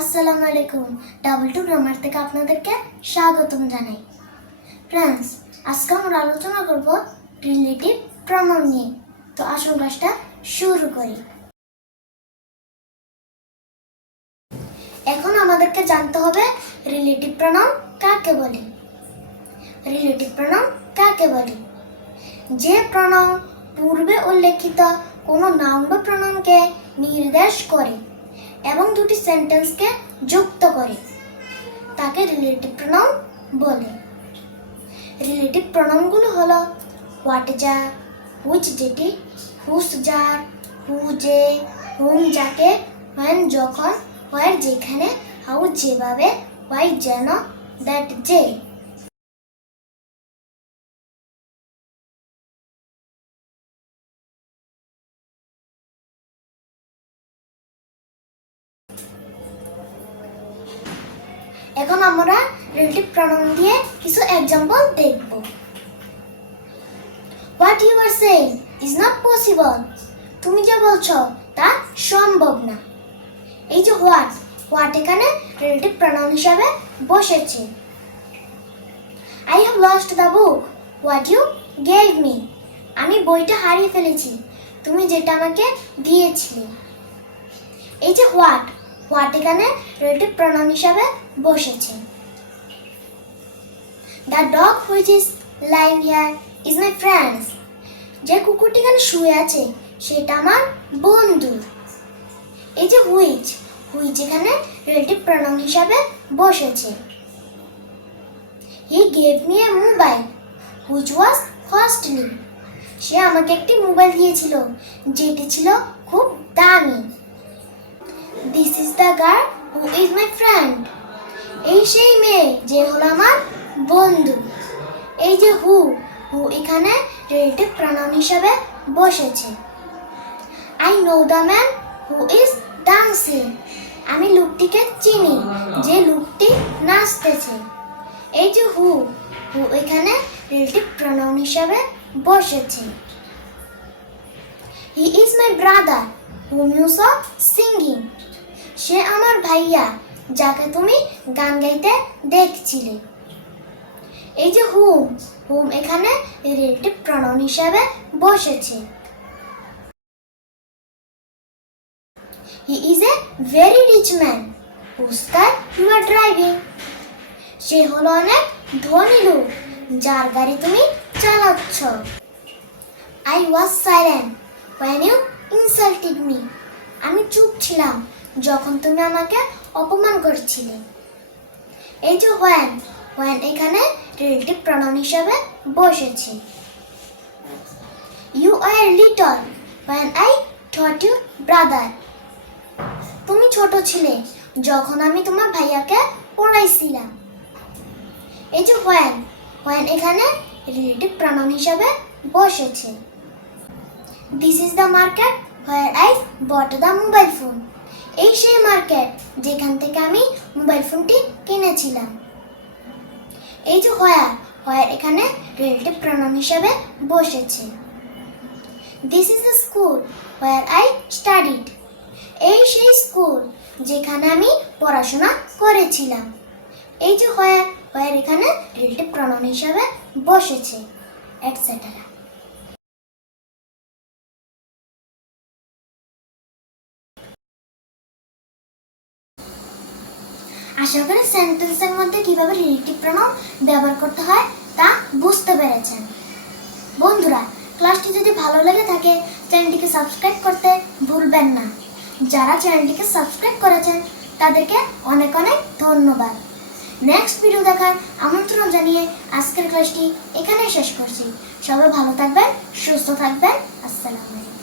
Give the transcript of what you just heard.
আসসালামু আলাইকুম। Double two grammar থেকে আপনাদেরকে স্বাগতম জানাই। ফ্রেন্ডস আজকে আমরা আলোচনা করব রিলেটিভ প্রনাউন নিয়ে। তো আসল ক্লাসটা শুরু করি। এখন আমাদেরকে জানতে হবে রিলেটিভ প্রনাউন কাকে বলে। রিলেটিভ প্রনাউন কাকে বলে? যে প্রনাউন পূর্বে উল্লেখিত কোনো নাউন বা প্রনাউনকে নির্দেশ করে। এবং দুটি সেন্টেন্সকে যুক্ত করে। তাকে রিলেটিভ প্রণাম বলে। রিলেটিভ প্রণামগুলো হলো হোয়াট যা হুইচ যেটি হুস যার হু যে হুম যাকে হোয়েন যখন হোয়ার যেখানে হাউ যেভাবে হোয়াই যেন দ্যাট যে। এখন আমরা রিলেটিভ প্রনাউন দিয়ে কিছু এক্সাম্পল দেখব। What you are saying is not possible তুমি যা বলছো তা সম্ভব না। এই যে হোয়াট হোয়াট এখানে রিলেটিভ প্রনাউন হিসাবে বসেছে। I have lost the book what you gave me আমি বইটা হারিয়ে ফেলেছি। তুমি যেটা আমাকে দিয়েছিলে। এই যে হোয়াট হোয়াট এখানে রিলেটিভ প্রনাউন হিসাবে বসেছে। The dog which is lying here is my friends যে কুকুরটি এখানে শুয়ে আছে, সেটা আমার বন্ধু। এই যে হুইচ হুইচ এখানে রিলেটিভ প্রনাউন হিসাবে বসেছে। He gave me a mobile which was costly সে আমাকে একটি মোবাইল দিয়েছিল, যেটি ছিল খুব দামি। This is the girl who is my friend এই সেই মেয়ে যে হলো আমার বন্ধু। এই যে হু হু এখানে রিলেটিভ প্রনাউন হিসাবে বসেছে। I know the man who is dancing আমি লোকটিকে চিনি, যে লোকটি নাচতেছে। এই যে হু হু এখানে রিলেটিভ প্রনাউন হিসাবে বসেছে। He is my brother whom you saw singing সে আমার ভাইয়া, যাকে তুমি গান গাইতে দেখছিলে। এই যে হুম হুম এখানে রিলেটিভ প্রনাউন হিসাবে বসেছে। He is a very rich man whose car you are driving সে হলো অনেক ধনী লোক, যার গাড়ি তুমি চালাচ্ছ। I was silent when you insulted me আমি চুপ ছিলাম। যখন তুমি আমাকে অপমান করেছিলে। এই যে when when এখানে রিলেটিভ প্রনাউন হিসাবে বসেছে। You are little when I thought you brother তুমি ছোট ছিলে যখন আমি তোমার ভাইয়াকে পড়াইছিলাম। এই যে when when এখানে রিলেটিভ প্রনাউন হিসাবে বসেছে। This is the market where I bought the mobile phone এই সেই মার্কেট যেখান থেকে আমি মোবাইল ফোনটি কিনেছিলাম। এই যে হোয়ার হোয়ার এখানে রিলেটিভ প্রনাউন হিসাবে বসেছে। This is the school where I studied এই সেই স্কুল যেখানে আমি পড়াশোনা করেছিলাম। এই যে হোয়ার হোয়ার এখানে রিলেটিভ প্রনাউন হিসাবে বসেছে এটসেট্রা আশা করি সেন্টেন্সের মধ্যে কীভাবে রিলেটিভ প্রনাউন ব্যবহার করতে হয় তা বুঝতে পেরেছেন। বন্ধুরা ক্লাসটি যদি ভালো লেগে থাকে চ্যানেলটিকে সাবস্ক্রাইব করতে ভুলবেন না। যারা চ্যানেলটিকে সাবস্ক্রাইব করেছেন, তাদেরকে অনেক অনেক ধন্যবাদ। নেক্সট ভিডিও দেখার আমন্ত্রণ জানিয়ে আজকের ক্লাসটি এখানেই শেষ করছি। সবাই ভালো থাকবেন, সুস্থ থাকবেন। আসসালামু আলাইকুম।